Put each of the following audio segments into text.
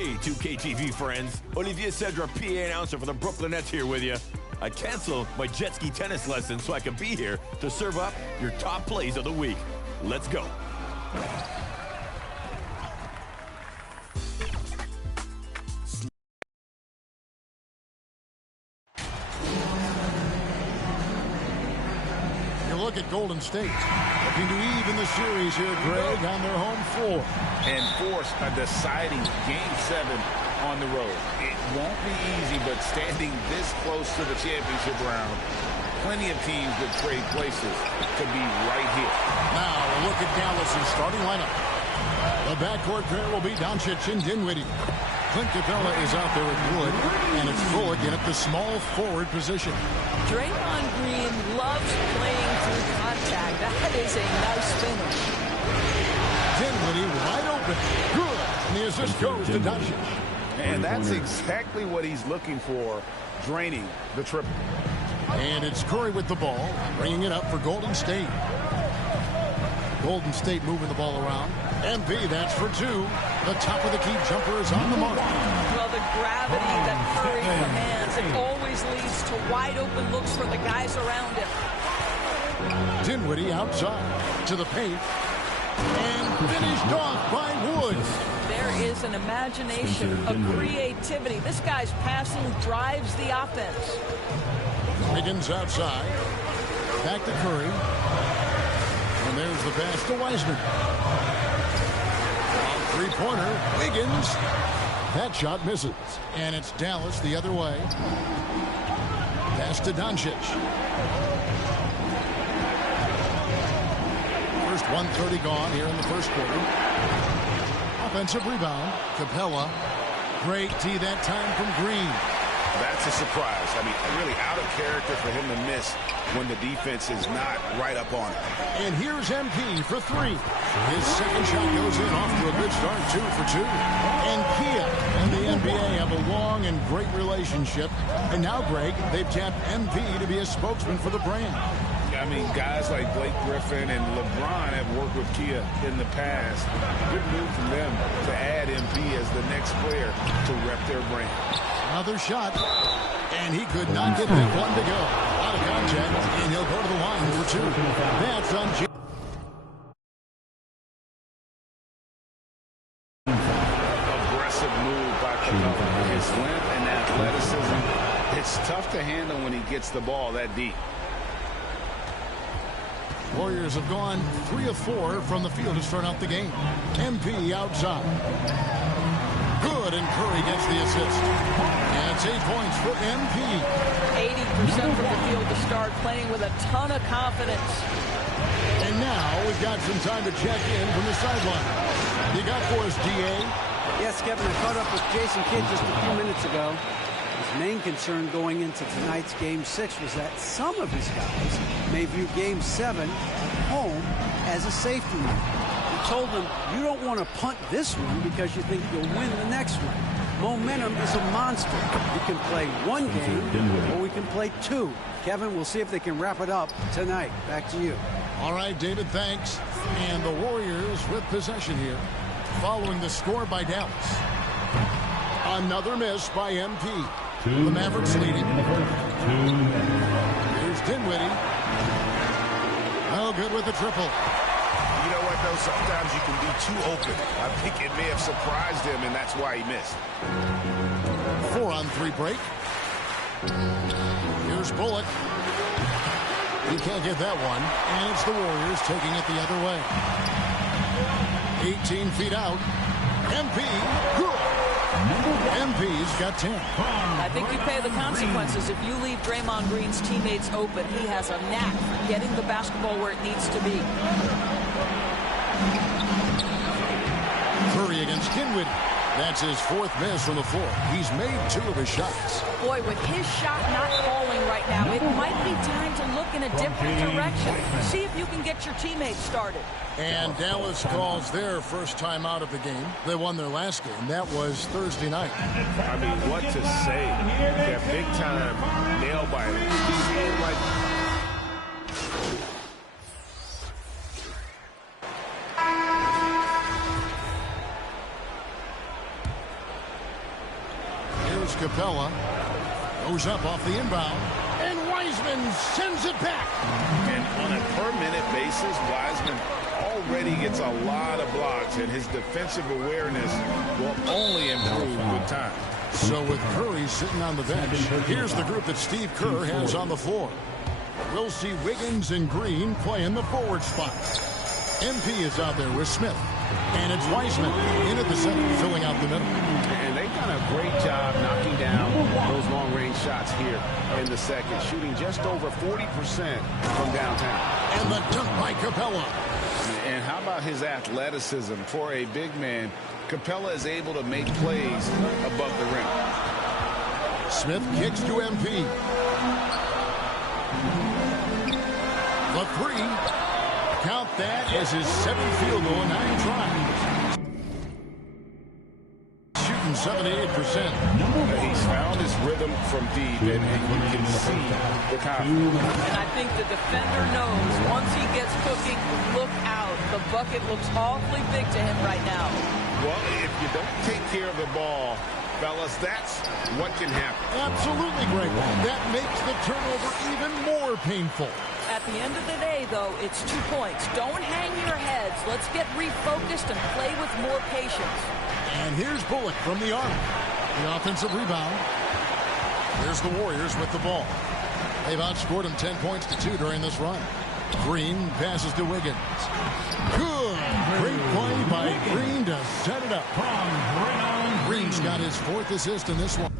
Hey, 2KTV friends. Olivier Cedra, PA announcer for the Brooklyn Nets here with you. I canceled my jet ski tennis lesson so I could be here to serve up your top plays of the week. Let's go. Look at Golden State looking to even the series here, Greg, on their home floor. And force a deciding Game 7 on the road. It won't be easy, but standing this close to the championship round, plenty of teams that trade places could be right here. Now a look at Dallas' starting lineup. The backcourt pair will be Doncic and Dinwiddie. Clint Capella is out there with Wood, and it's Bullock in at the small forward position. Draymond Green loves playing through contact. That is a nice finish. Dinwiddie wide open. Good. And the assist goes to Doncic. And that's exactly what he's looking for, draining the triple. And it's Curry with the ball, bringing it up for Golden State. Golden State moving the ball around. MP, that's for two. The top of the key jumper is on the mark. Well, the gravity that Curry commands, it always leads to wide open looks for the guys around him. Dinwiddie outside to the paint. And finished off by Wood. There is an imagination, a creativity. This guy's passing drives the offense. Wiggins outside. Back to Curry. And there's the pass to Wiseman. Three-pointer, Wiggins. That shot misses. And it's Dallas the other way. Pass to Doncic. First 1:30 gone here in the first quarter. Offensive rebound. Capella. Great tee that time from Green. That's a surprise. I mean, really out of character for him to miss when the defense is not right up on it. And here's MP for three. His second shot goes in, off to a good start, 2 for 2. And Kia and the NBA have a long and great relationship. And now, Greg, they've tapped MP to be a spokesman for the brand. I mean, guys like Blake Griffin and LeBron have worked with Kia in the past. Good move from them to add MP as the next player to rep their brand. Another shot, and he could not get that one to go. Out of contact, and he'll go to the line for two. That's on Jim. Aggressive move by Capella. His length and athleticism. It's tough to handle when he gets the ball that deep. Warriors have gone 3 of 4 from the field to start out the game. MP outside. Good, and Curry gets the assist. And it's 8 points for MP. 80% from the field to start, playing with a ton of confidence. And now we've got some time to check in from the sideline. You got for us, D.A.? Yes, Kevin, I caught up with Jason Kidd just a few minutes ago. His main concern going into tonight's Game 6 was that some of his guys may view Game 7 at home as a safety net. He told them, you don't want to punt this one because you think you'll win the next one. Momentum is a monster. You can play one game, or we can play 2. Kevin, we'll see if they can wrap it up tonight. Back to you. All right, David, thanks. And the Warriors with possession here, following the score by Dallas. Another miss by MP. The Mavericks leading. Here's Dinwiddie. No good with the triple. You know what, though? Sometimes you can be too open. I think it may have surprised him, and that's why he missed. 4-on-3 break. Here's Bullock. He can't get that one. And it's the Warriors taking it the other way. 18 feet out. MP. Good. MP's got 10. I think you pay the consequences. If you leave Draymond Green's teammates open, he has a knack for getting the basketball where it needs to be. Curry against Dinwiddie. That's his 4th miss from the floor. He's made 2 of his shots. Boy, with his shot not falling right now, it might be time to look in a different direction. See if you can get your teammates started. And Dallas calls their first time out of the game. They won their last game. That was Thursday night. I mean, what to say? They're big time nail biters. Just seem like Here's Capella. Goes up off the inbound. And Wiseman sends it back. And on a per-minute basis, Wiseman already gets a lot of blocks, and his defensive awareness will only improve with time. So with Curry sitting on the bench, here's the group that Steve Kerr has on the floor. We'll see Wiggins and Green play in the forward spot. MP is out there with Smith. And it's Wiseman in at the center, filling out the middle. And they've done a great job knocking down those long-range shots here in the second, shooting just over 40% from downtown. And the dunk by Capella. And how about his athleticism? For a big man, Capella is able to make plays above the rim. Smith kicks to MP. The three. Count that as his 7th field goal in 9 tries. Shooting 78%. He's found his rhythm from deep, and you can see the confidence. And I think the defender knows once he gets cooking, look out. The bucket looks awfully big to him right now. Well, if you don't take care of the ball, fellas, that's what can happen. Absolutely, Greg. That makes the turnover even more painful. At the end of the day, though, it's 2 points. Don't hang your heads. Let's get refocused and play with more patience. And here's Bullock from the arc. The offensive rebound. Here's the Warriors with the ball. They've outscored them 10 points to 2 during this run. Green passes to Wiggins. Good. Great play by Green to set it up. Green's got his 4th assist in this one.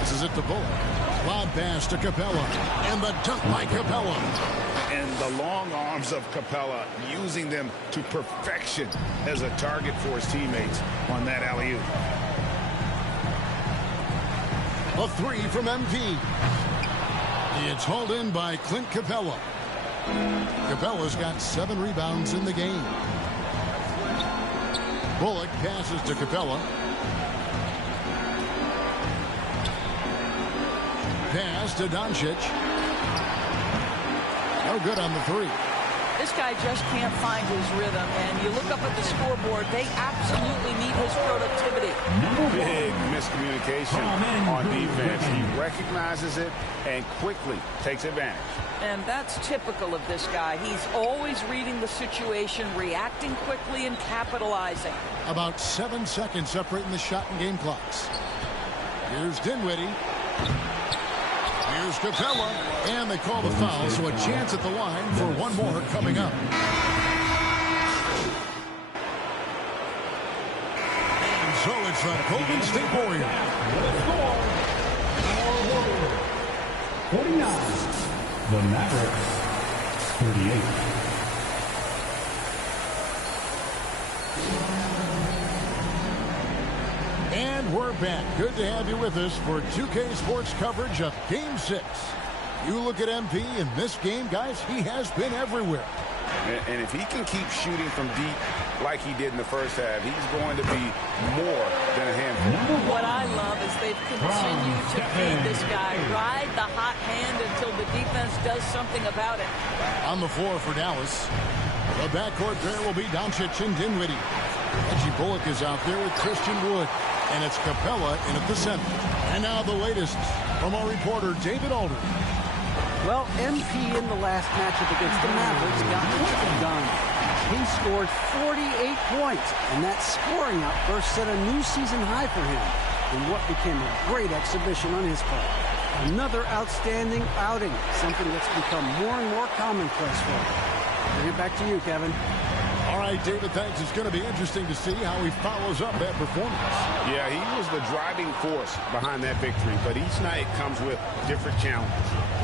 This is it to Bullock. Lob pass to Capella. And the dunk by Capella. And the long arms of Capella, using them to perfection as a target for his teammates on that alley-oop. A 3 from MP. It's hauled in by Clint Capella. Capella's got 7 rebounds in the game. Bullock passes to Capella. Pass to Doncic. No good on the 3. This guy just can't find his rhythm, and you look up at the scoreboard, they absolutely need his productivity. Big miscommunication on defense. He recognizes it and quickly takes advantage. And that's typical of this guy. He's always reading the situation, reacting quickly, and capitalizing. About 7 seconds separating the shot and game clocks. Here's Dinwiddie. Here's Capella. And they call the foul, so a chance at the line for one more coming up. And so it's the Golden State Warriors. 49. The Mavericks, 38. And we're back. Good to have you with us for 2K Sports coverage of Game 6. You look at MP in this game, guys, he has been everywhere. And if he can keep shooting from deep like he did in the first half, he's going to be more than a handful. What I love is they've continued to feed this guy, ride the hot hand until the defense does something about it. On the floor for Dallas, the backcourt pair will be Doncic and Dinwiddie. Reggie Bullock is out there with Christian Wood. And it's Capella in at the center. And now the latest from our reporter, David Alder. Well, MP in the last matchup against the Mavericks got the job done. He scored 48 points, and that scoring outburst set a new season high for him in what became a great exhibition on his part. Another outstanding outing, something that's become more and more commonplace for him. Bring it back to you, Kevin. All right, David, thanks. It's going to be interesting to see how he follows up that performance. Yeah, he was the driving force behind that victory, but each night comes with different challenges.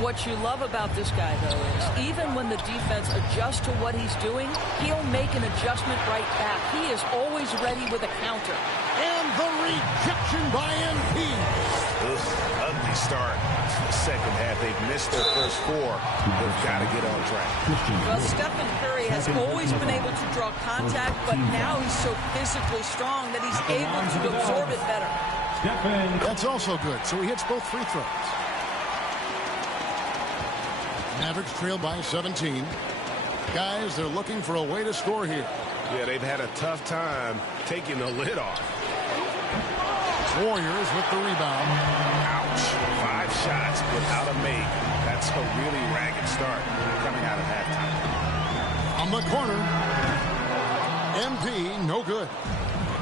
What you love about this guy, though, is even when the defense adjusts to what he's doing, he'll make an adjustment right back. He is always ready with a counter. And the rejection by MP. Ugly start to the second half. They've missed their first 4. They've got to get on track. Well, Stephen Curry has always been able to draw contact, but now he's so physically strong that he's able to absorb it better. That's also good. So he hits both free throws. Mavericks trail by 17. Guys, they're looking for a way to score here. Yeah, they've had a tough time taking the lid off. Warriors with the rebound. Ouch. 5 shots without a make. That's a really ragged start coming out of halftime. On the corner. MP, no good.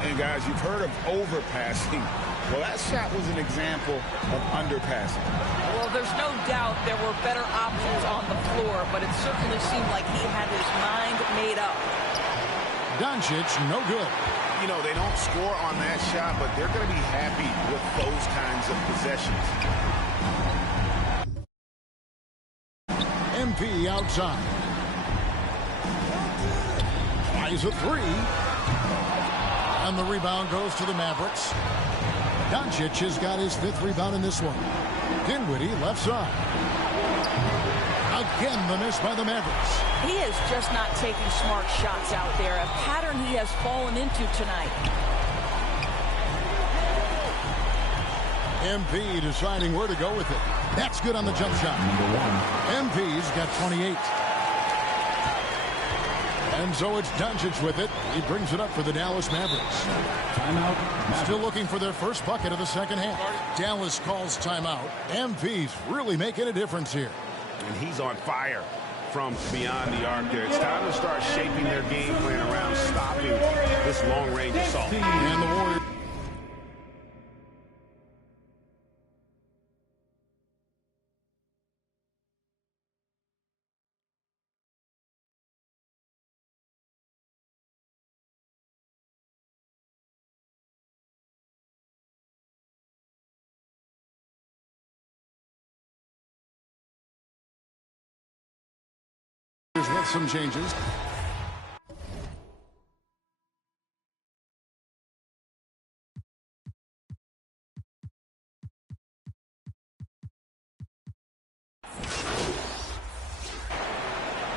And guys, you've heard of overpassing. Well, that shot was an example of underpassing. Well, there's no doubt there were better options on the floor, but it certainly seemed like he had his mind made up. Doncic, no good. You know, they don't score on that shot, but they're going to be happy with those kinds of possessions. MP outside. Tries a 3. And the rebound goes to the Mavericks. Doncic has got his 5th rebound in this one. Dinwiddie left side. Again, the miss by the Mavericks. He is just not taking smart shots out there, a pattern he has fallen into tonight. MP deciding where to go with it. That's good on the jump shot. MP's got 28. And so it's Doncic with it. He brings it up for the Dallas Mavericks. Timeout. Still looking for their first bucket of the second half. Dallas calls timeout. MP's really making a difference here. And he's on fire from beyond the arc there. It's time to start shaping their game plan around stopping this long-range assault. And the Warriors. With some changes.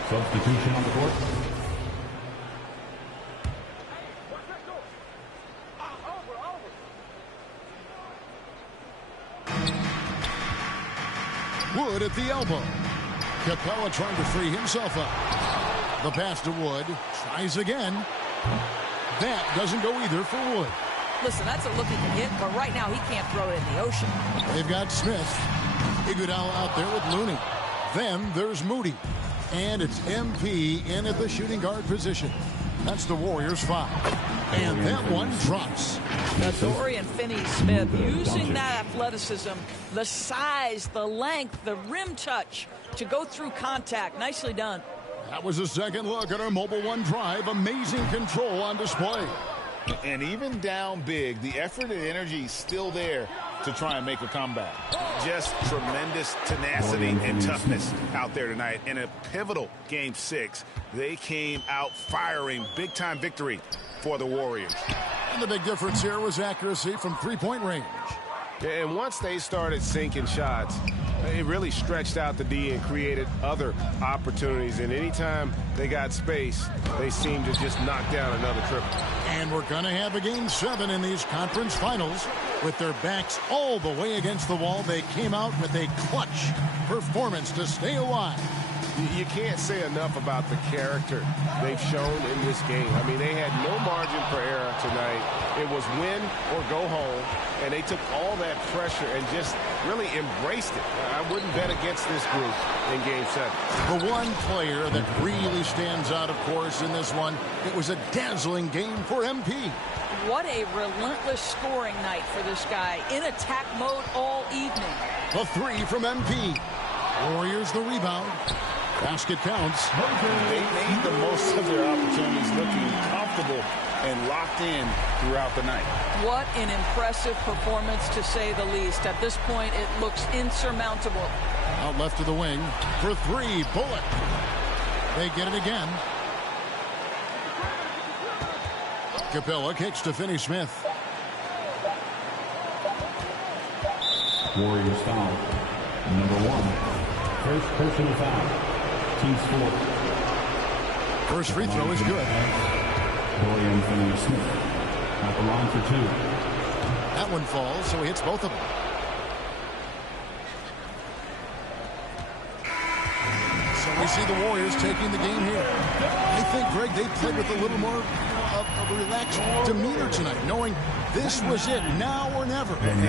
Substitution on the court. Wood at the elbow. Capella trying to free himself up. The pass to Wood. Tries again. That doesn't go either for Wood. Listen, that's a look he can hit, but right now he can't throw it in the ocean. They've got Smith. Iguodala out there with Looney. Then there's Moody. And it's MP in at the shooting guard position. That's the Warriors' foul. And that one drops. Dorian Finney-Smith using that athleticism, the size, the length, the rim touch to go through contact. Nicely done. That was a second look at our Mobile One drive. Amazing control on display. And even down big, the effort and energy is still there to try and make a comeback. Just tremendous tenacity and toughness out there tonight. In a pivotal Game 6, they came out firing. Big-time victory for the Warriors. And the big difference here was accuracy from three-point range. And once they started sinking shots, it really stretched out the D and created other opportunities. And anytime they got space, they seemed to just knock down another triple. And we're going to have a Game 7 in these conference finals. With their backs all the way against the wall, they came out with a clutch performance to stay alive. You can't say enough about the character they've shown in this game. I mean, they had no margin for error tonight. It was win or go home, and they took all that pressure and just really embraced it. I wouldn't bet against this group in Game 7. The one player that really stands out, of course, in this one, it was a dazzling game for MP. What a relentless scoring night for this guy. In attack mode all evening. The three from MP. Warriors the rebound. Basket counts. They made the most of their opportunities, looking comfortable and locked in throughout the night. What an impressive performance, to say the least. At this point, it looks insurmountable. Out left to the wing. For three, Bullock. They get it again. Capella kicks to Finney-Smith. Warriors foul. Number 1. First personal foul. Team's fourth. First free throw is good. Dorian Finney-Smith at the line for 2. That one falls, so he hits both of them. So we see the Warriors taking the game here. I think, Greg, they played with a little more of a relaxed demeanor tonight, knowing this was it, now or never. And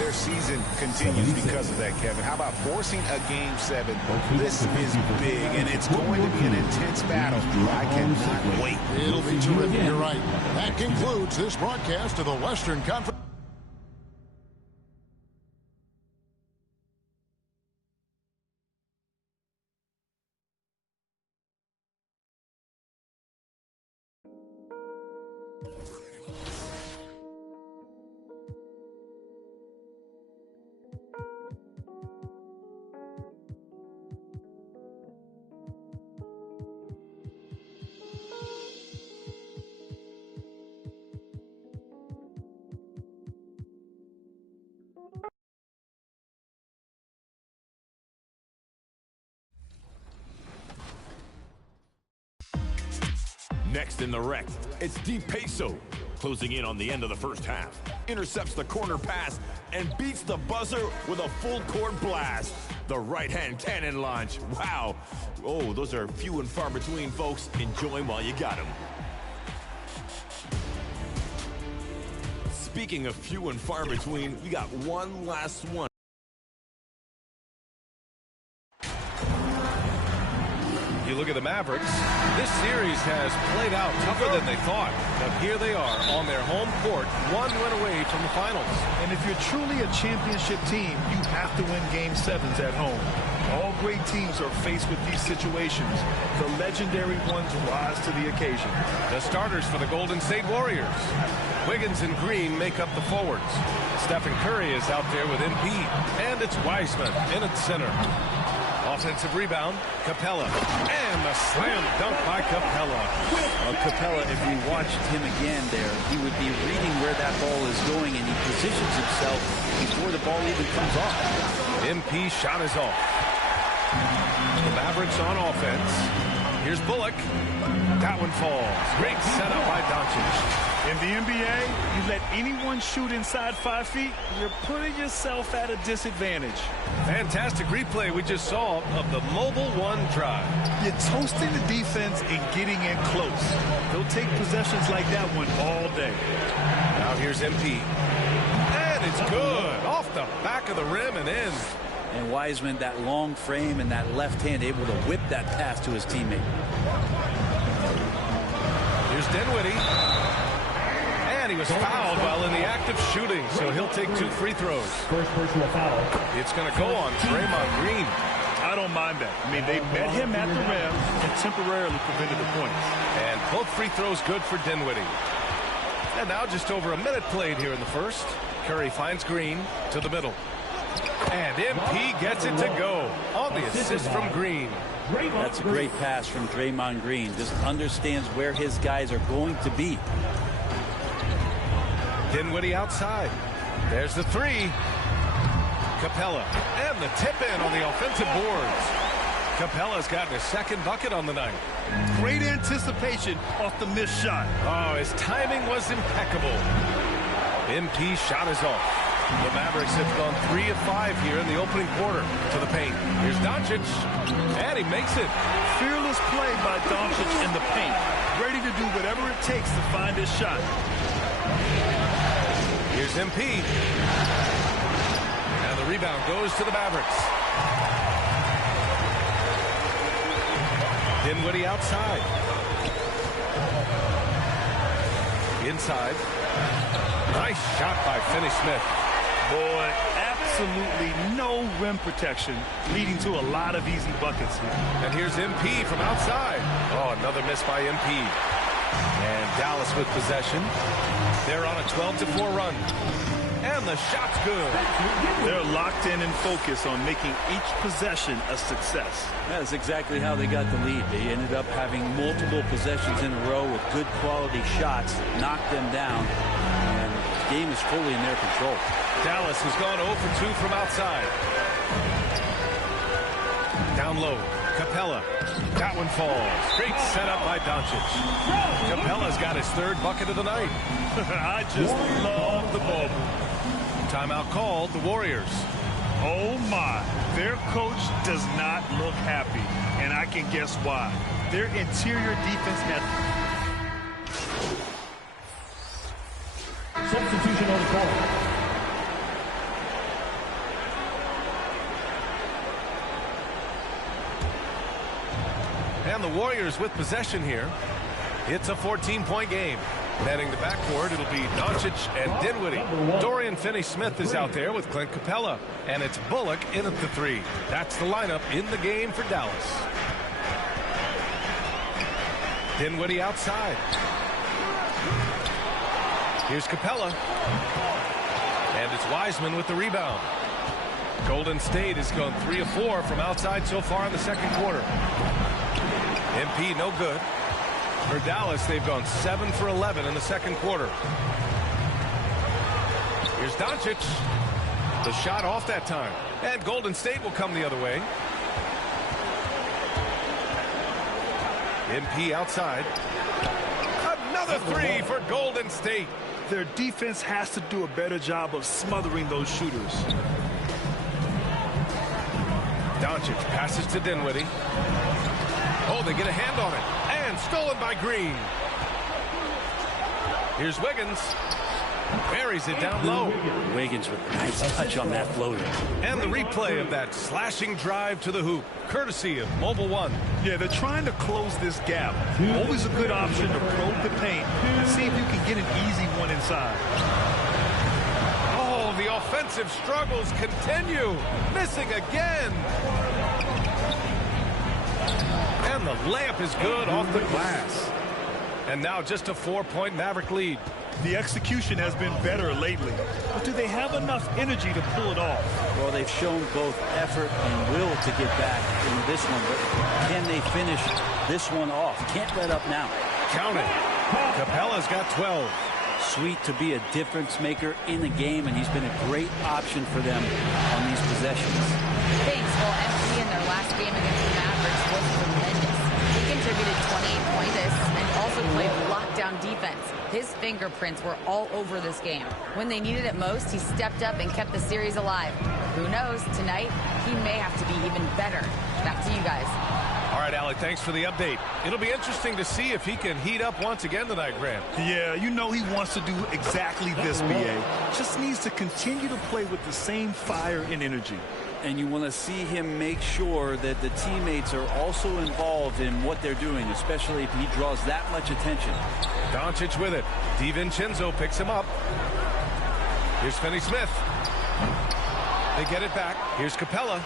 their season continues because of that, Kevin. How about forcing a Game 7? This is big, and it's going to be an intense battle. I cannot wait. It'll be terrific. You're right. That concludes this broadcast of the Western Conference. Next in the wreck, it's DePeso, closing in on the end of the first half. Intercepts the corner pass and beats the buzzer with a full-court blast. The right-hand cannon launch. Wow. Oh, those are few and far between, folks. Enjoy them while you got them. Speaking of few and far between, we got one last one. You look at the Mavericks, this series has played out tougher than they thought. But here they are on their home court, one win away from the finals. And if you're truly a championship team, you have to win Game 7s at home. All great teams are faced with these situations. The legendary ones rise to the occasion. The starters for the Golden State Warriors. Wiggins and Green make up the forwards. Stephen Curry is out there with MP. And it's Wiseman in at center. Offensive rebound, Capella. And a slam dunk by Capella. Capella, if we watched him again there, he would be reading where that ball is going, and he positions himself before the ball even comes off. MP shot is off. The Mavericks on offense. Here's Bullock. That one falls. Great setup by Doncic. In the NBA, you let anyone shoot inside 5 feet, you're putting yourself at a disadvantage. Fantastic replay we just saw of the mobile one drive. You're toasting the defense and getting in close. They'll take possessions like that one all day. Now here's MP. And it's good. Off the back of the rim and in. And Wiseman, that long frame and that left hand, able to whip that pass to his teammate. Here's Dinwiddie. And he was fouled while in the act of shooting, so he'll take 2 free throws. First personal foul. It's going to go on Draymond Green. I don't mind that. I mean, they met him at the rim and temporarily prevented the points. And both free throws good for Dinwiddie. And now just over a minute played here in the first. Curry finds Green to the middle. And MP gets it to go on the assist from Green. That's a great pass from Draymond Green. Just understands where his guys are going to be. Dinwiddie outside. There's the three. Capella. And the tip in on the offensive boards. Capella's gotten his second bucket on the night. Great anticipation off the missed shot. Oh, his timing was impeccable. MP shot is off. The Mavericks have gone 3 of 5 here in the opening quarter to the paint. Here's Doncic. And he makes it. Fearless play by Doncic in the paint. Ready to do whatever it takes to find his shot. Here's MP. And the rebound goes to the Mavericks. Dinwiddie outside. Inside. Nice shot by Finney-Smith. Boy, absolutely no rim protection, leading to a lot of easy buckets here. And here's MP from outside. Oh, another miss by MP. And Dallas with possession. They're on a 12-4 run. And the shot's good. They're locked in and focused on making each possession a success. That's exactly how they got the lead. They ended up having multiple possessions in a row with good quality shots, knocked them down, and the game is fully in their control. Dallas has gone 0 for 2 from outside. Down low, Capella. That one falls. Great setup by Doncic. Capella's got his 3rd bucket of the night. I just love the ball. Timeout called, the Warriors. Oh my, their coach does not look happy. and I can guess why. Their interior defense had... Substitution on the court. And the Warriors with possession here. It's a 14-point game. Manning the backcourt, it'll be Doncic and Dinwiddie. Dorian Finney-Smith is out there with Clint Capella. And it's Bullock in at the 3. That's the lineup in the game for Dallas. Dinwiddie outside. Here's Capella. And it's Wiseman with the rebound. Golden State has gone 3 of 4 from outside so far in the second quarter. MP no good. For Dallas, they've gone 7 for 11 in the second quarter. Here's Doncic. The shot off that time. And Golden State will come the other way. MP outside. Another 3 for Golden State. Their defense has to do a better job of smothering those shooters. Doncic passes to Dinwiddie. Oh, they get a hand on it. And stolen by Green. Here's Wiggins. Buries it down low. Wiggins with a nice touch on that floater. And the replay of that slashing drive to the hoop, courtesy of Mobile One. Yeah, they're trying to close this gap. Always a good option to probe the paint and see if you can get an easy one inside. Oh, the offensive struggles continue. Missing again. And the layup is good off the glass. And now just a 4-point Maverick lead. The execution has been better lately, but do they have enough energy to pull it off? Well, they've shown both effort and will to get back in this one, but can they finish this one off? Can't let up now. Count it. Capella's got 12. Sweet to be a difference maker in the game, and he's been a great option for them on these possessions. Thanks. Well, MP in their last game against the Mavericks was tremendous. He contributed 28 points and also played lockdown defense. His fingerprints were all over this game. When they needed it most, he stepped up and kept the series alive. Who knows? Tonight, he may have to be even better. Back to you guys. All right, Alec, thanks for the update. It'll be interesting to see if he can heat up once again tonight, Grant. Yeah, you know he wants to do exactly this, B.A. Just needs to continue to play with the same fire and energy. And you want to see him make sure that the teammates are also involved in what they're doing, especially if he draws that much attention. Doncic with it. DiVincenzo picks him up. Here's Finney-Smith. They get it back. Here's Capella.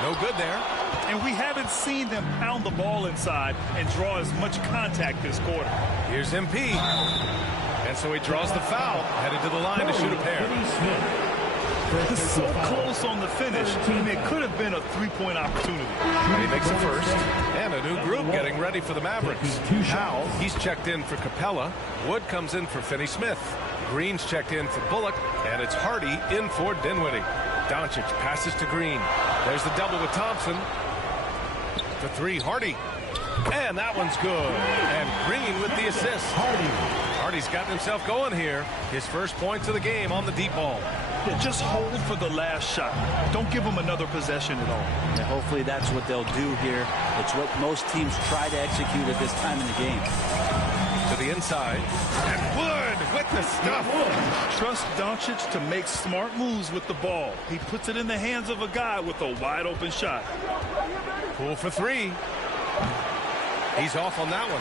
No good there. And we haven't seen them pound the ball inside and draw as much contact this quarter. Here's MP. And so he draws the foul, headed to the line to shoot a pair. So close on the finish. I mean, it could have been a three-point opportunity. And he makes it first. And a new group getting ready for the Mavericks. Howell, he's checked in for Capella. Wood comes in for Finney-Smith. Green's checked in for Bullock. And it's Hardy in for Dinwiddie. Doncic passes to Green. There's the double with Thompson. The 3, Hardy. And that one's good. And Green with the assist. Hardy's gotten himself going here. His first points of the game on the deep ball. Yeah, just hold for the last shot. Don't give them another possession at all. Yeah, hopefully that's what they'll do here. It's what most teams try to execute at this time in the game. To the inside. And Wood with the stuff. Trust Doncic to make smart moves with the ball. He puts it in the hands of a guy with a wide open shot. Poole for 3. He's off on that one.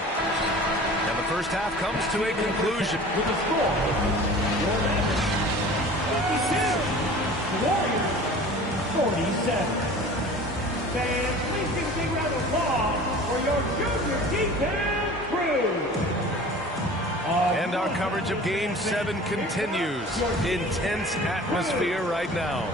And the first half comes to a conclusion. With the score, Warriors 47. Fans, please give a big round of applause for your junior defense crew. And our coverage of Game 7 continues. Intense atmosphere right now.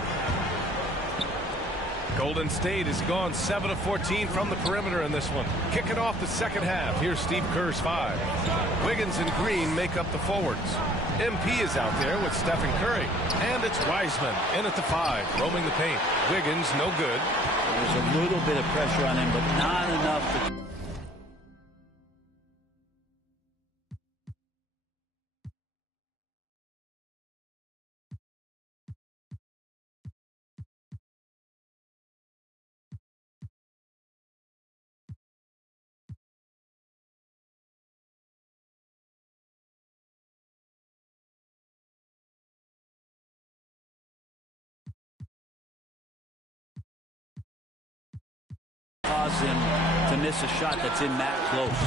Golden State has gone 7 of 14 from the perimeter in this one. Kicking off the second half. Here's Steve Kerr's 5. Wiggins and Green make up the forwards. MP is out there with Stephen Curry. And it's Wiseman in at the 5, roaming the paint. Wiggins, no good. There's a little bit of pressure on him, but not enough to cause him to miss a shot that's in that close.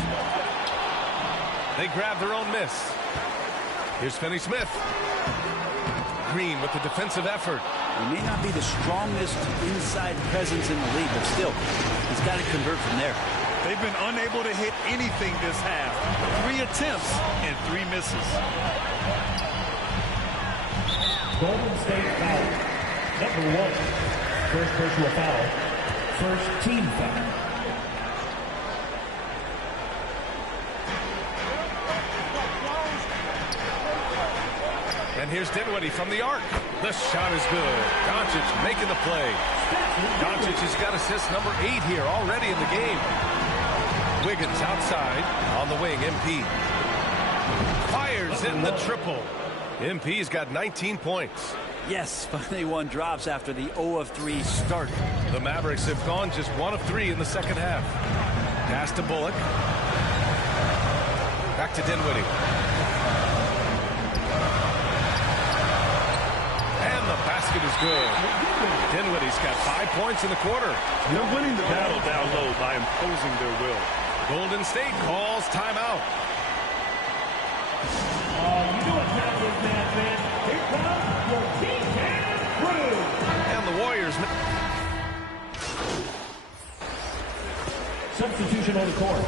They grab their own miss. Here's Finney-Smith. Green with the defensive effort. He may not be the strongest inside presence in the league, but still, he's got to convert from there. They've been unable to hit anything this half. 3 attempts and 3 misses. Golden State foul. Number 1. First personal foul. First team foul. And here's Dinwiddie from the arc. The shot is good. Doncic making the play. Doncic has got assist number 8 here already in the game. Wiggins outside on the wing. MP fires in the triple. MP's got 19 points. Yes, finally one drops after the 0 of 3 start. The Mavericks have gone just 1 of 3 in the second half. Pass to Bullock. Back to Dinwiddie. And the basket is good. Dinwiddie's got 5 points in the quarter. They're winning the battle down low by imposing their will. Golden State calls timeout. You know what time is now, man. Here comes your D-Town crew. And the Warriors. Substitution on the court.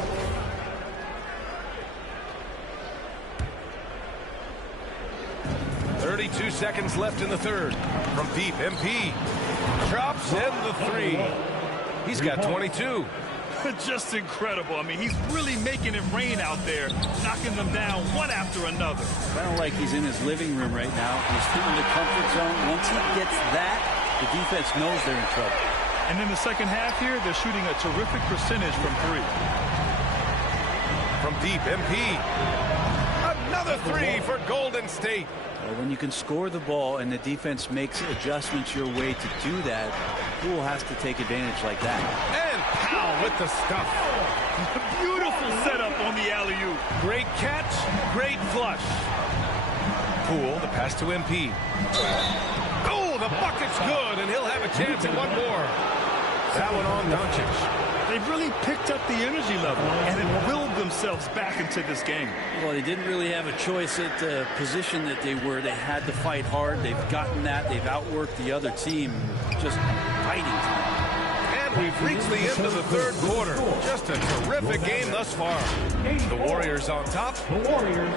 .32 seconds left in the third. From deep, MP drops in the 3. He's got 22. Just incredible. I mean, he's really making it rain out there, knocking them down one after another. Kind of like he's in his living room right now. He's in the comfort zone. Once he gets that, the defense knows they're in trouble. And in the second half here, they're shooting a terrific percentage from 3. From deep, MP. Another 3 for Golden State. When you can score the ball and the defense makes adjustments your way to do that, Poole has to take advantage like that. And Powell with the stuff. Beautiful setup on the alley-oop. Great catch, great flush. Poole, the pass to MP. Oh, the bucket's good, and he'll have a chance at one more. That one on Doncic. They've really picked up the energy level and have willed themselves back into this game. Well, they didn't really have a choice at the position that they were. They had to fight hard. They've gotten that. They've outworked the other team. Just fighting time. And we've reached the end of the third quarter. Just a terrific game thus far. The Warriors on top. The Warriors,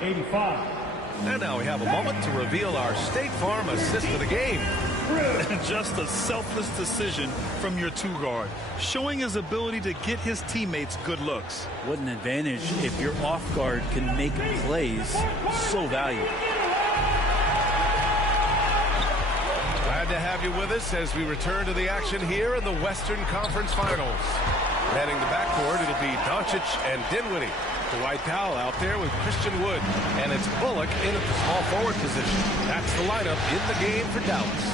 85. And now we have a moment to reveal our State Farm assist of the game. Just a selfless decision from your 2 guard, showing his ability to get his teammates good looks. What an advantage if your off guard can make plays. So valuable. Glad to have you with us as we return to the action here in the Western Conference Finals. Heading the backcourt, it'll be Doncic and Dinwiddie. Dwight Powell out there with Christian Wood. And it's Bullock in at the small forward position. That's the lineup in the game for Dallas.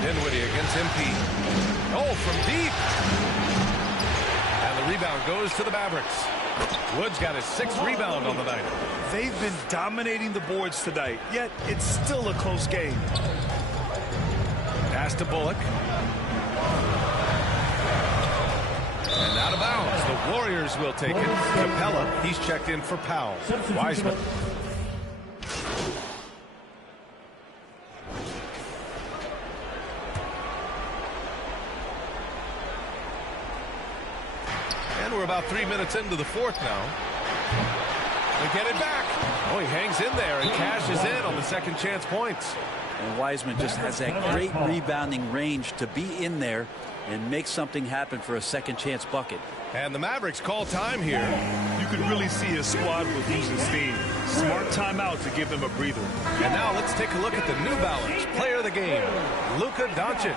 Dinwiddie against MP. Oh, from deep. And the rebound goes to the Mavericks. Wood's got his 6th rebound on the night. They've been dominating the boards tonight, yet it's still a close game. Pass to Bullock. And out of bounds. The Warriors will take it. Capella, he's checked in for Powell. Wiseman. And we're about 3 minutes into the fourth now. They get it back. Oh, he hangs in there and cashes in on the second chance points. And Wiseman just has that great rebounding range to be in there and make something happen for a second chance bucket. And the Mavericks call time here. You can really see his squad was losing steam. Smart timeout to give them a breather. And now let's take a look at the New Balance player of the game, Luka Doncic.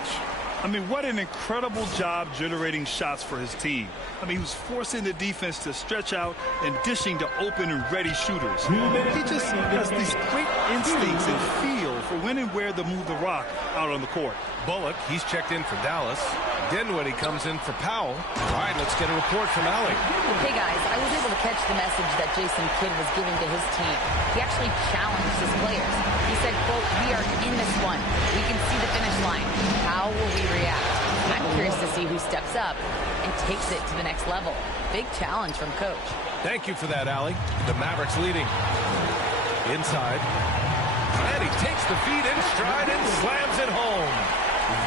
I mean, what an incredible job generating shots for his team. I mean, he was forcing the defense to stretch out and dishing to open and ready shooters. He just has these great instincts and feel for when and where to move the rock out on the court. Bullock, he's checked in for Dallas. Dinwiddie comes in for Powell. All right, let's get a report from Allie. Hey guys, I was able to catch the message that Jason Kidd was giving to his team. He actually challenged his players. He said, quote, "We are in this one. We can see the finish line. How will we react?" I'm curious to see who steps up and takes it to the next level. Big challenge from coach. Thank you for that, Allie. The Mavericks leading. Inside. And he takes the feed in stride and slams it home.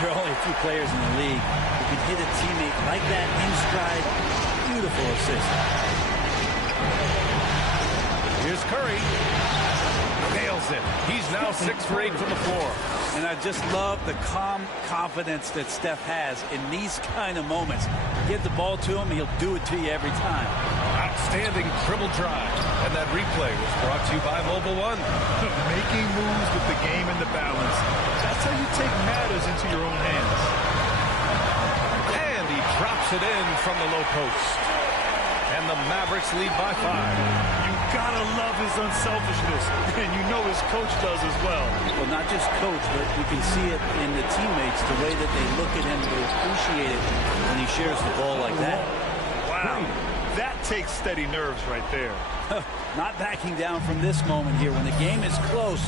There are only a few players in the league who can hit a teammate like that in stride. Beautiful assist. Here's Curry. Nails it. He's now 6 for 8 from the floor. And I just love the calm confidence that Steph has in these kind of moments. Give the ball to him, he'll do it to you every time. Outstanding dribble drive. And that replay was brought to you by Mobile One. Making moves with the game and the balance. That's how you take matters into your own hands. And he drops it in from the low post. And the Mavericks lead by 5. You gotta love his unselfishness, and you know his coach does as well. Well, not just coach, but you can see it in the teammates, the way that they look at him, they appreciate it when he shares the ball like that. Wow, that takes steady nerves right there. Not backing down from this moment here. When the game is close,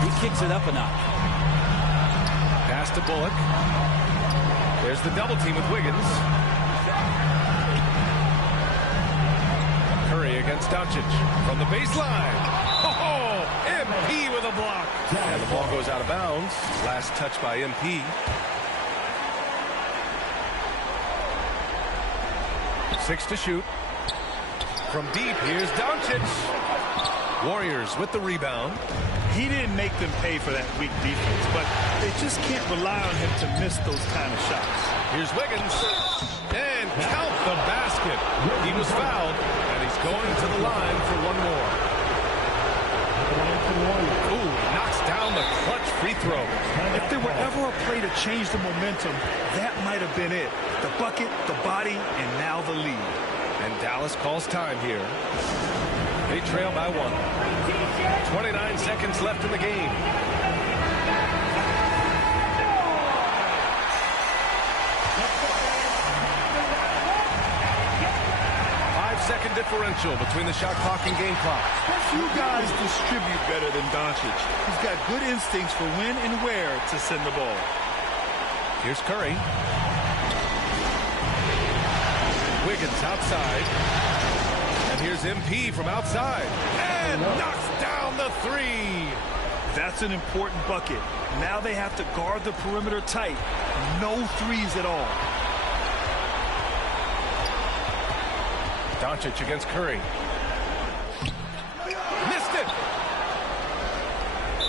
he kicks it up a notch. Pass to Bullock. There's the double team with Wiggins. Curry against Doncic from the baseline. Oh, MP with a block. And the ball goes out of bounds. Last touch by MP. 6 to shoot. From deep, here's Doncic. Warriors with the rebound. He didn't make them pay for that weak defense, but they just can't rely on him to miss those kind of shots. Here's Wiggins. And count the basket. He was fouled, and he's going to the line for one more. Ooh, knocks down the clutch free throw. If there were ever a play to change the momentum, that might have been it. The bucket, the body, and now the lead. And Dallas calls time here. They trail by 1. 29 seconds left in the game. Five-second differential between the shot clock and game clock. Few guys distribute better than Doncic. He's got good instincts for when and where to send the ball. Here's Curry. Wiggins outside. And here's MP from outside. And knocks down the 3. That's an important bucket. Now they have to guard the perimeter tight. No threes at all. Doncic against Curry. Missed it.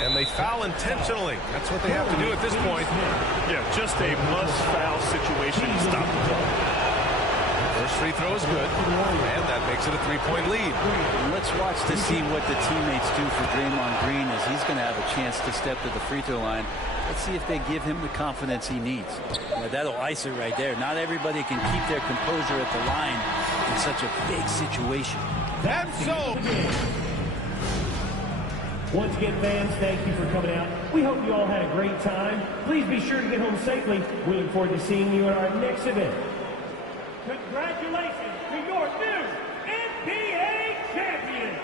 And they foul intentionally. That's what they have to do at this point. Yeah, just a must-foul situation to stop the ball. First free throw is good, and that makes it a 3-point lead. Let's watch to see what the teammates do for Draymond Green as he's going to have a chance to step to the free throw line. Let's see if they give him the confidence he needs. That'll ice it right there. Not everybody can keep their composure at the line in such a big situation. And so... Once again, fans, thank you for coming out. We hope you all had a great time. Please be sure to get home safely. We look forward to seeing you at our next event. Congratulations to your new NBA champion.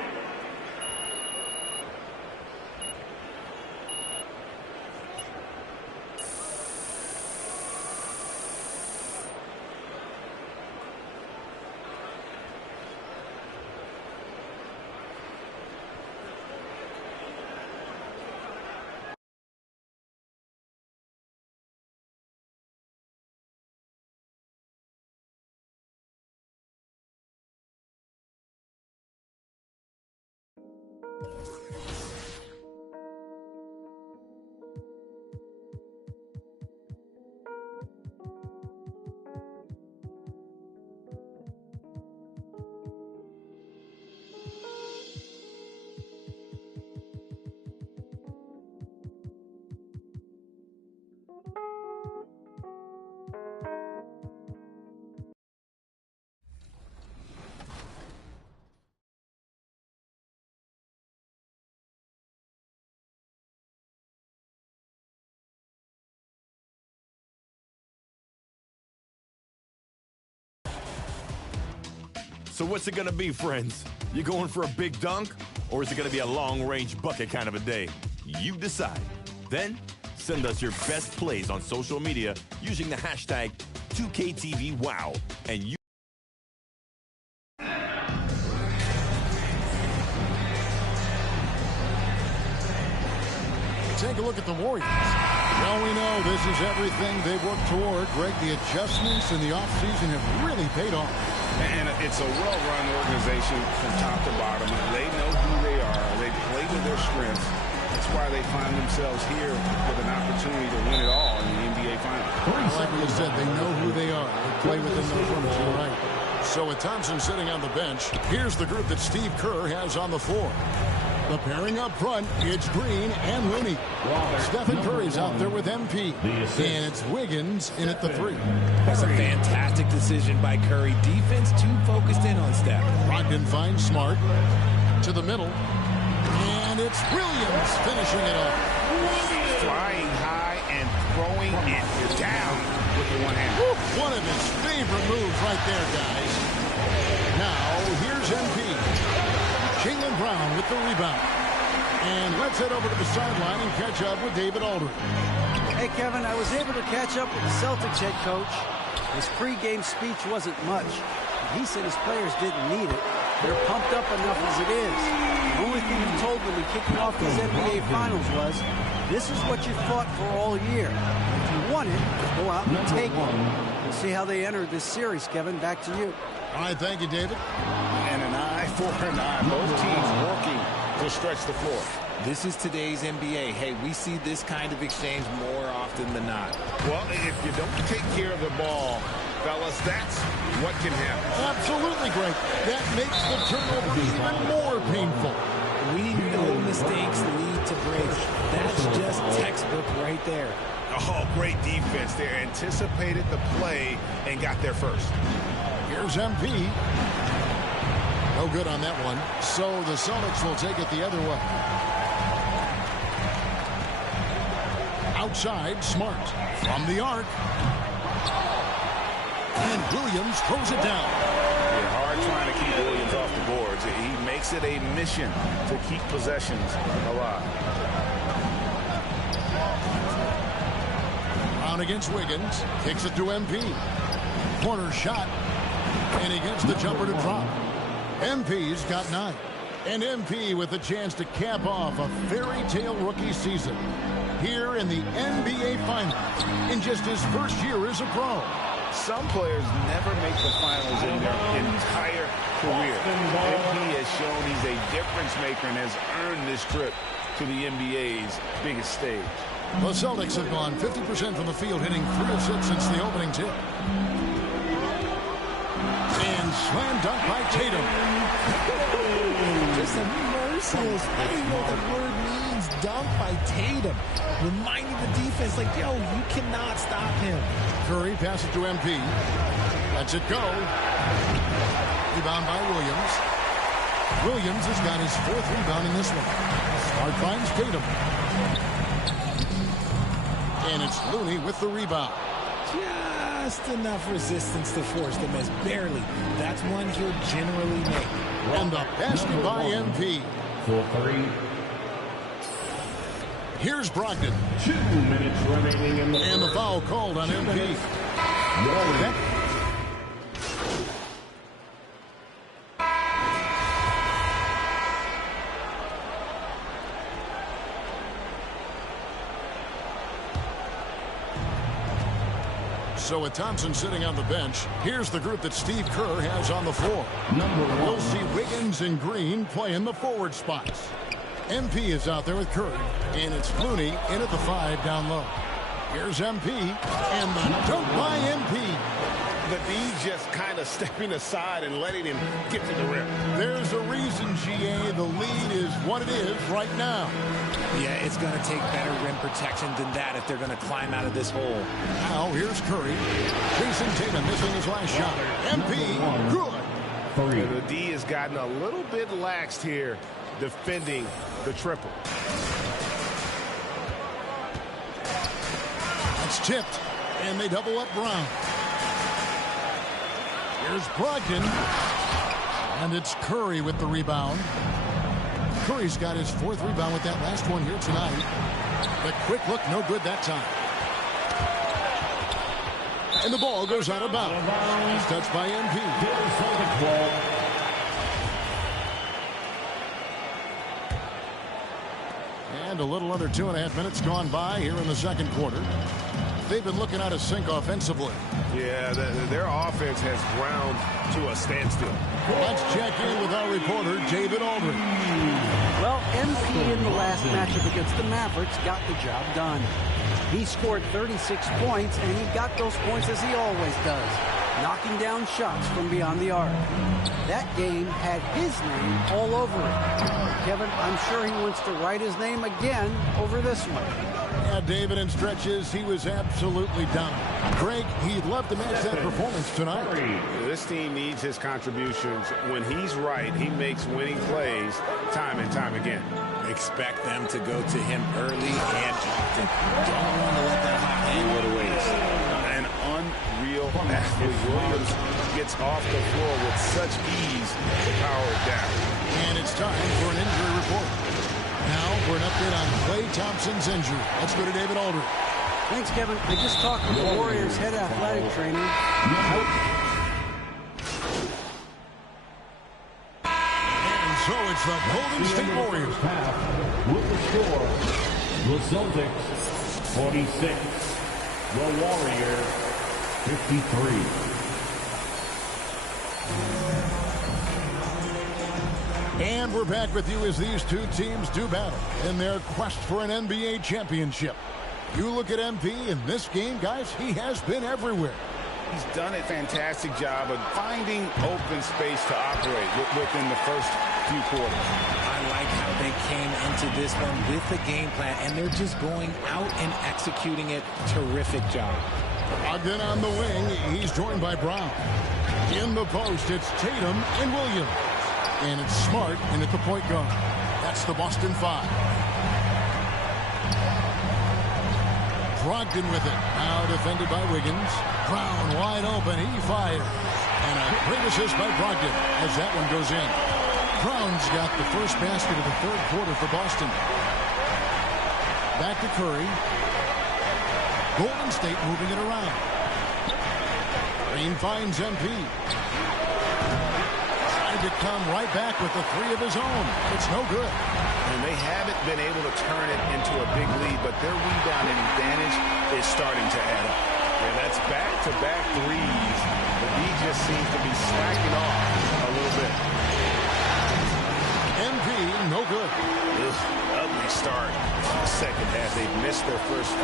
So what's it gonna be, friends? You going for a big dunk? Or is it gonna be a long-range bucket kind of a day? You decide. Then, send us your best plays on social media using the hashtag 2KTVWow. And you... Take a look at the Warriors. Well, we know this is everything they've worked toward. Greg, the adjustments in the offseason have really paid off. And it's a well-run organization from top to bottom. They know who they are. They play to their strengths. That's why they find themselves here with an opportunity to win it all in the NBA Finals. Like you said, they know who they are. They play within those limits. You're right. So with Thompson sitting on the bench, here's the group that Steve Kerr has on the floor. The pairing up front, it's Green and Looney. Stephen Curry's out there with MP. And it's Wiggins in at the 3. That's a fantastic decision by Curry. Defense too focused in on Steph. Brogdon finds Smart to the middle. And it's Williams finishing it off. Flying high and throwing it down with the one hand. One of his favorite moves right there, guys. Now, here's MP. Jaylen Brown with the rebound. And let's head over to the sideline and catch up with David Aldridge. Hey, Kevin, I was able to catch up with the Celtics head coach. His pregame speech wasn't much. He said his players didn't need it. They're pumped up enough as it is. The only thing he told them in kicking off these NBA Finals was, this is what you fought for all year. If you want it, go out and take it. We'll see how they enter this series, Kevin. Back to you. All right, thank you, David. And an eye for an eye. Both teams working to stretch the floor. This is today's NBA. Hey, we see this kind of exchange more often than not. Well, if you don't take care of the ball, fellas, that's what can happen. Absolutely, Greg. That makes the turnover even more painful. We know mistakes lead to breaks. That's just textbook right there. Oh, great defense there. Anticipated the play and got there first. Here's MP. No good on that one. So the Celtics will take it the other way. Outside, Smart. From the arc. And Williams throws it down. Yeah, hard trying to keep Williams off the boards. He makes it a mission to keep possessions alive. Brown against Wiggins. Kicks it to MP. Corner shot. And he gets the jumper to drop. MP's got 9. And MP with a chance to cap off a fairy tale rookie season here in the NBA Finals in just his first year as a pro. Some players never make the finals in their entire career. MP has shown he's a difference maker and has earned this trip to the NBA's biggest stage. The Celtics have gone 50% from the field, hitting 3 of 6 since the opening tip. And slam dunk by Tatum. Just a merciless, I don't know what the word means, dunk by Tatum. Reminding the defense, like, yo, you cannot stop him. Curry passes to MP. Lets it go. Rebound by Williams. Williams has got his 4th rebound in this one. Smart finds Tatum. And it's Looney with the rebound. Just enough resistance to force the miss. Barely. That's one he'll generally make. And the basket by MP. For 3. Here's Brogdon. 2 minutes remaining in the And the foul called on MP. So with Thompson sitting on the bench, here's the group that Steve Kerr has on the floor. We'll see Wiggins and Green playing the forward spots. MP is out there with Curry, and it's Looney in at the 5 down low. Here's MP, and the dunk by MP. The D just kind of stepping aside and letting him get to the rim. There's a reason, GA, the lead is what it is right now. Yeah, it's going to take better rim protection than that if they're going to climb out of this hole. Now here's Curry. Jason Tatum missing his last shot. MP, good. The D has gotten a little bit laxed here defending the triple. It's tipped, and they double up Brown. Here's Brogdon. And it's Curry with the rebound. Curry's got his 4th rebound with that last one here tonight. The quick look, no good that time. And the ball goes out of bounds. It's touched by MP. And a little under 2.5 minutes gone by here in the second quarter. They've been looking out of sync offensively. Yeah, their offense has ground to a standstill. Let's check in with our reporter, David Aldridge. Well, MP in the last matchup against the Mavericks got the job done. He scored 36 points, and he got those points as he always does, knocking down shots from beyond the arc. That game had his name all over it. Kevin, I'm sure he wants to write his name again over this one. Yeah, David, in stretches, he was absolutely dominant. Greg, he'd love to match that performance tonight. This team needs his contributions. When he's right, he makes winning plays time and time again. Expect them to go to him early and often. Don't want to let that hot hand go to waste. An unreal athlete. Williams gets off the floor with such ease to power it down. And it's time for an injury report. Now for an update on Klay Thompson's injury. Let's go to David Aldridge. Thanks, Kevin. I just talked with the Warriors head athletic trainer. And so it's the Golden State Warriors. With the score, the Celtics 46, the Warriors 53. And we're back with you as these two teams do battle in their quest for an NBA championship. You look at MP in this game, guys, he has been everywhere. He's done a fantastic job of finding open space to operate within the first few quarters. I like how they came into this one with the game plan, and they're just going out and executing it. Terrific job. Again on the wing, he's joined by Brown. In the post, it's Tatum and Williams. And it's Smart in at the point guard. That's the Boston 5. Brogdon with it. Now defended by Wiggins. Brown wide open. He fires. And a great assist by Brogdon as that one goes in. Brown's got the first basket of the third quarter for Boston. Back to Curry. Golden State moving it around. Green finds MP. To come right back with the 3 of his own. It's no good. And they haven't been able to turn it into a big lead, but their rebounding advantage is starting to add up. And that's back-to-back threes. The D just seems to be slacking off a little bit. MP, no good. Ugly start. Second half, they've missed their first 4.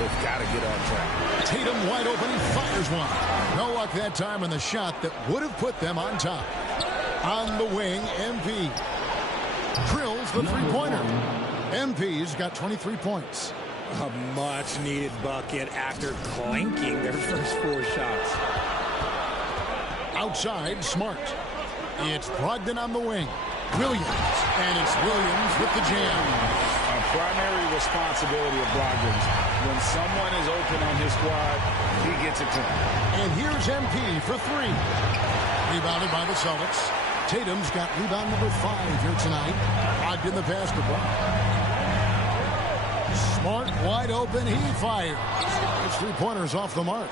They've got to get on track. Tatum wide open. He fires one. No luck that time on the shot that would have put them on top. On the wing, MP drills the three-pointer. MP's got 23 points. A much-needed bucket after clanking their first 4 shots. Outside, Smart. It's Brogdon on the wing. Williams. And it's Williams with the jam. A primary responsibility of Brogdon's. When someone is open on his squad, he gets it to him. And here's MP for 3. Rebounded by the Celtics. Tatum's got rebound number 5 here tonight. Brogdon the basketball. Smart wide open. He fires. It's 3-pointers off the mark.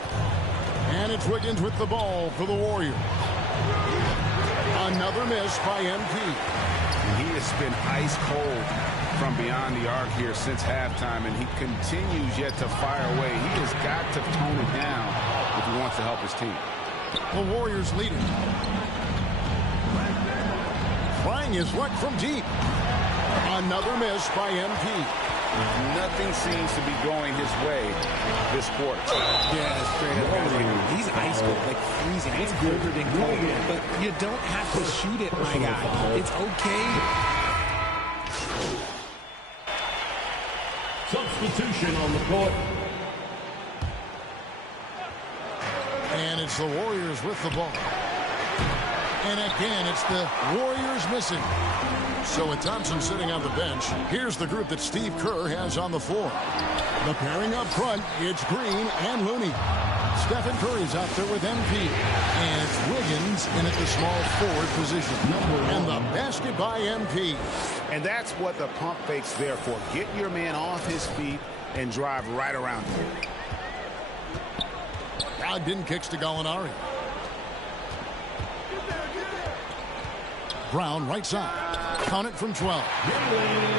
And it's Wiggins with the ball for the Warriors. Another miss by MP. He has been ice cold from beyond the arc here since halftime, and he continues yet to fire away. He has got to tone it down if he wants to help his team. The Warriors lead it. Trying his luck from deep. Another miss by MP. Nothing seems to be going his way this quarter. Yeah, straight up. He's ice cold, like freezing. It's colder than cold, but you don't have to shoot it, my guy. It's okay. Substitution on the court. And it's the Warriors with the ball. And again, it's the Warriors missing. So with Thompson sitting on the bench, here's the group that Steve Kerr has on the floor. The pairing up front, it's Green and Looney. Stephen Curry's out there with MP. And it's Wiggins in at the small forward position. And the basket by MP. And that's what the pump fake's there for. Get your man off his feet and drive right around him. Brogdon kicks to Gallinari. Brown right side. Count it from 12.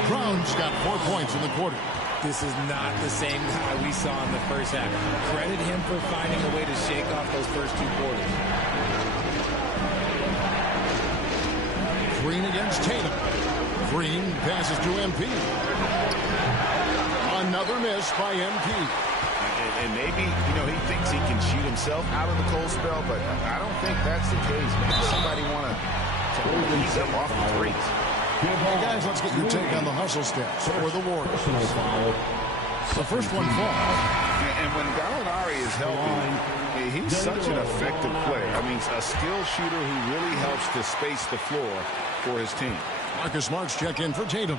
Brown's got 4 points in the quarter. This is not the same guy we saw in the first half. Credit him for finding a way to shake off those first 2 quarters. Green against Tatum. Green passes to MP. Another miss by MP. And maybe, he thinks he can shoot himself out of the cold spell, but I don't think that's the case. Maybe somebody want to ease up off the threes. Hey guys, let's get your take on the hustle stats for the Warriors. The first one falls. And when Gallinari is healthy, he's such an effective player. I mean, a skilled shooter who really helps to space the floor for his team. Marcus Smart's check in for Tatum.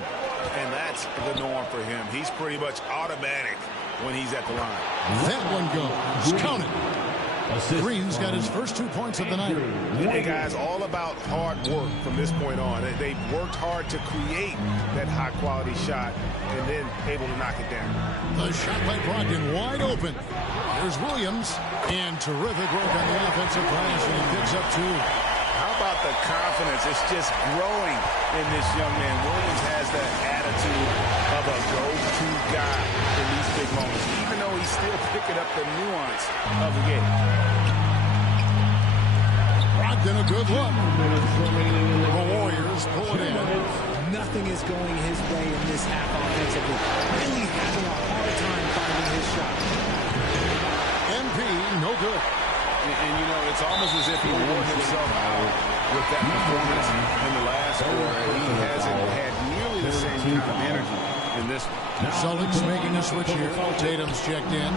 And that's the norm for him. He's pretty much automatic when he's at the line. That one goes. Count it. Green's got his first 2 points of the night. Hey, guys, all about hard work from this point on. They've worked hard to create that high-quality shot and then able to knock it down. The shot by Brogdon wide open. There's Williams. And terrific work on the offensive glass, and he picks up 2. How about the confidence? It's just growing in this young man. Williams has that attitude of a go-to guy in these big moments, even though he's still picking up the nuance of the game. Brogdon, a good look. The Warriors pull it in. Nothing is going his way in this half offensively. Really having a hard time finding his shot. MP, no good. And it's almost as if he wore himself out with that performance in the last quarter. He hasn't had nearly the same kind of energy in this one. Celtics making a switch here. Tatum's checked in.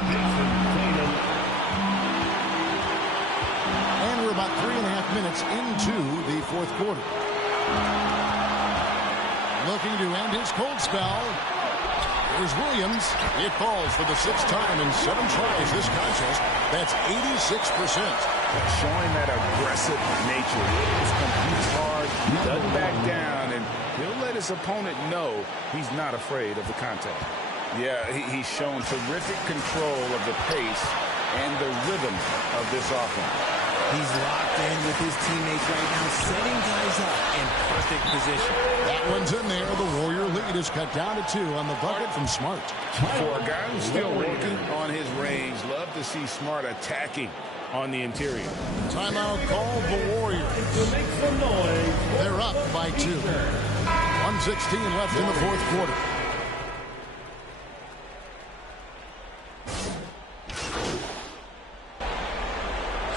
And we're about 3.5 minutes into the fourth quarter. Looking to end his cold spell. Here's Williams. It falls for the 6th time in 7 tries this contest. That's 86%. Showing that aggressive nature. He competes hard, doesn't back down, and he'll let his opponent know he's not afraid of the contact. Yeah, he's shown terrific control of the pace and the rhythm of this offense. He's locked in with his teammates right now, setting guys up in perfect position. That one's in there. The Warrior lead is cut down to 2 on the bucket from Smart. For a guy who's still working on his range, love to see Smart attacking on the interior. Timeout called the Warriors. They're up by 2. 1:16 left in the fourth quarter.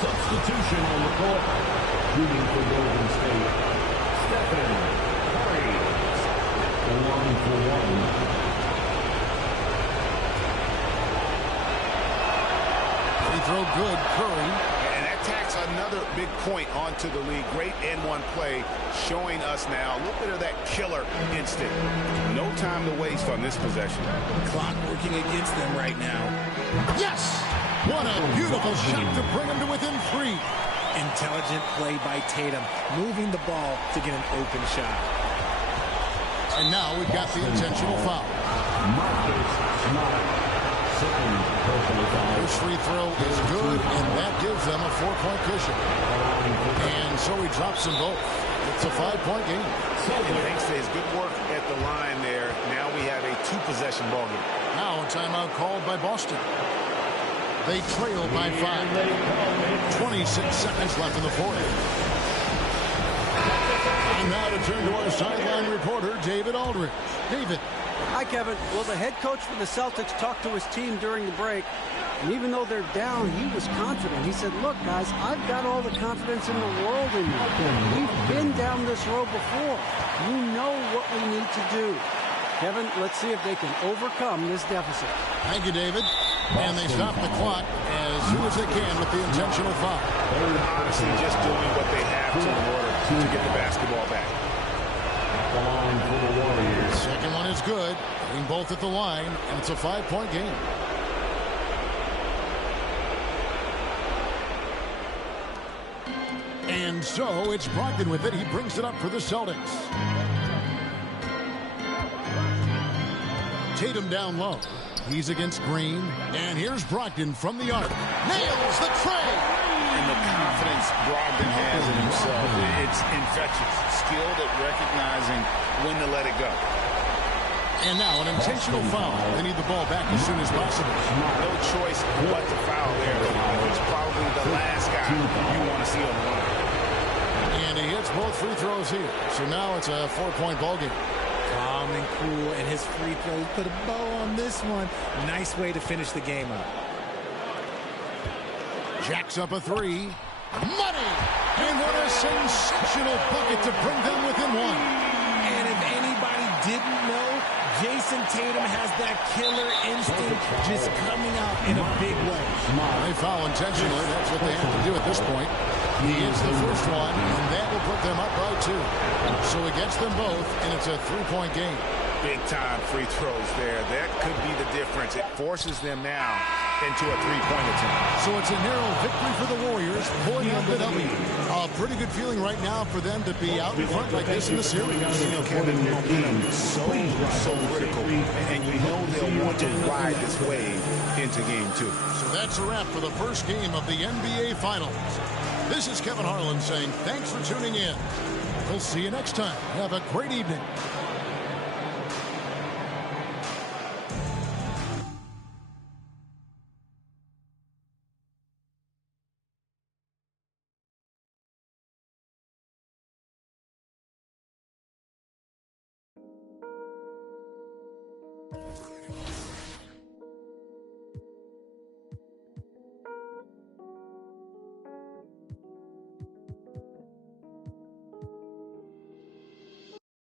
Substitution on the court. Shooting for Golden State. Stephen Curry. The 1-for-1. Free throw good. Curry. And that tacks another big point onto the league. Great N1 play showing us now a little bit of that killer instinct. No time to waste on this possession. Clock working against them right now. Yes! What a beautiful shot to bring him to within 3. Intelligent play by Tatum, moving the ball to get an open shot. And now we've got the intentional foul. His free throw is good, and that gives them a 4-point cushion. And so he drops them both. It's a 5-point game. And thanks to his good work at the line there, now we have a 2-possession ball game. Now a timeout called by Boston. They trail by 5. 26 seconds left in the fourth. And now to turn to our sideline reporter, David Aldridge. David. Hi, Kevin. Well, the head coach for the Celtics talked to his team during the break, and even though they're down, he was confident. He said, look, guys, I've got all the confidence in the world in you. We've been down this road before. You know what we need to do. Kevin, let's see if they can overcome this deficit. Thank you, David. And they stop the clock as soon as they can with the intentional foul. Honestly, just doing what they have to in order to get the basketball back. The line for the Warriors. Second one is good. Hitting both at the line, and it's a 5-point game. And so it's Brogdon with it. He brings it up for the Celtics. Tatum down low. He's against Green. And here's Brogdon from the arc. Nails the tray. And the confidence Brogdon has in himself, it's infectious. Skilled at recognizing when to let it go. And now an intentional foul. They need the ball back as soon as possible. No choice but to foul there. He's probably the last guy you want to see on the line. And he hits both free throws here. So now it's a 4-point ball game. Calm and cool, and his free throws put a bow on this one. Nice way to finish the game up. Jacks up a three. Money! And what a sensational bucket to bring them within one. And if anybody didn't know, Jason Tatum has that killer instinct just coming out in a big way. They foul intentionally. That's what they have to do at this point. He hits the first one, and that will put them up by 2. So he gets them both, and it's a 3-point game. Big-time free throws there. That could be the difference. It forces them now into a 3-point attempt. So it's a narrow victory for the Warriors, pulling out the W. A pretty good feeling right now for them to be out in front like this in the series. You know, Kevin, momentum is so critical, and you know they'll want to ride this wave into Game 2. So that's a wrap for the first game of the NBA Finals. This is Kevin Harlan saying thanks for tuning in. We'll see you next time. Have a great evening.